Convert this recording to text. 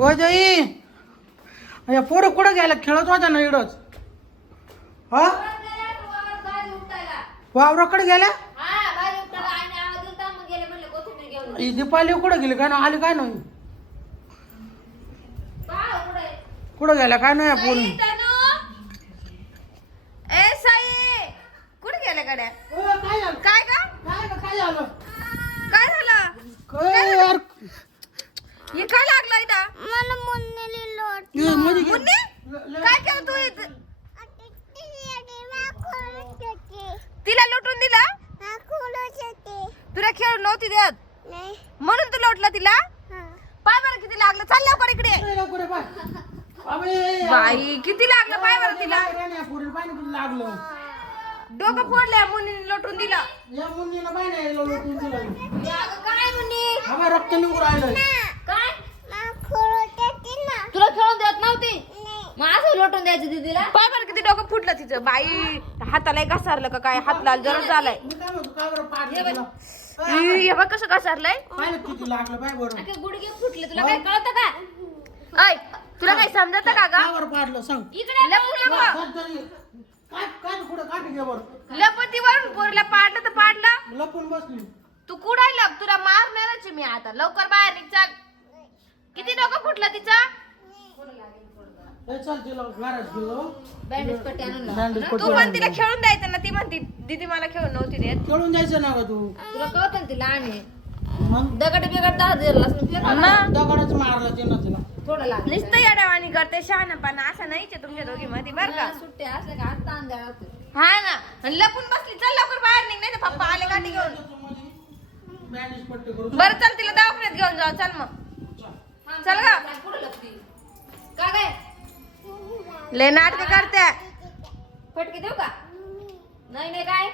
हो जाई या पोरं कुठं गेला खेळत होता ना इडच हा वावराकडे गेल्या दीपाली कुठं गेली काय ना आली काय नाही कुठं गेल्या काय नाही पोरी ए साई कुठे गेल्या गाड्या काय झालं काय का काय झालं काय झालं काय यार हे काय लागलं इथं मला मुन्नीली लोट ये मध्ये घे. मुन्नी काय केलं तू इथं? नाही तिला लुटून दिला तुला खेळून नव्हती देत म्हणून तू लोटला तिला पाय बरं किती लागलं चाल लवकर इकडे ए, लवकर ये, बाय. अबे, बाई किती लागलं पाय बरं तिला राण्या पोरीला पाय ना किती लागलं डोकं फोडल्या मुनीने लोटून दिलं या मुन्नीला पाय नाही लोटून दिलं काय मुन्नी हा रक्त निघून राहिलं काय तुला खेळून देत नव्हती मग असं लोटून द्यायचं दीदीला पाय बरं किती डोकं फुटलं तिचं बाई हाताला घसारलं का काय हात लाल जर झालाय मी काय म्हणतो काय बरं पाड दिला? हे बघ कसं घसारलंय पाय ना किती लागलं पाय बरं गुडघे फुटले तुला काय कळतं का ऐ तुला काही समजत का ग काय बरं पाडलं सांग इकडे लपू काय काय कुठं काठी घे बरं लपतीवरून पोरीला पाडलं तर पाडलं लपून बसली तू कुठे लप तुला मारणारच आहे मी आता लवकर बाहेर निघ चाल किती डोकं फुटलं तिचं हे चल तिला घरात गेलो बँडेज पट्टी आणून लाव. बँडेज पट्टी तू पण आणून तिला लाव. खेळून द्यायचं ना ती म्हणती दीदी मला खेळून नव्हती देत खेळून जायचं ना का तू तुला कळत ना तिला आणि मग दगड बिगड दगडच मारला ते ना तिला थोडं लागलं नुसतं येड्यावानी करते शहाणपणा असं नाहीच आहे तुमच्या दोघी मध्ये बरं का सुट्टी असं का आज ताण द्यावा हा ना आणि लपून बसली चल लवकर बाहेर निघ नाही तर पप्पा आले गाठी घेऊन बँडेज पट्टी करू बरं चल तिला दवाखान्यात घेऊन जाऊ चल मग चल गा का काय लय नाटक करते फटके देऊ का नाही नाही काय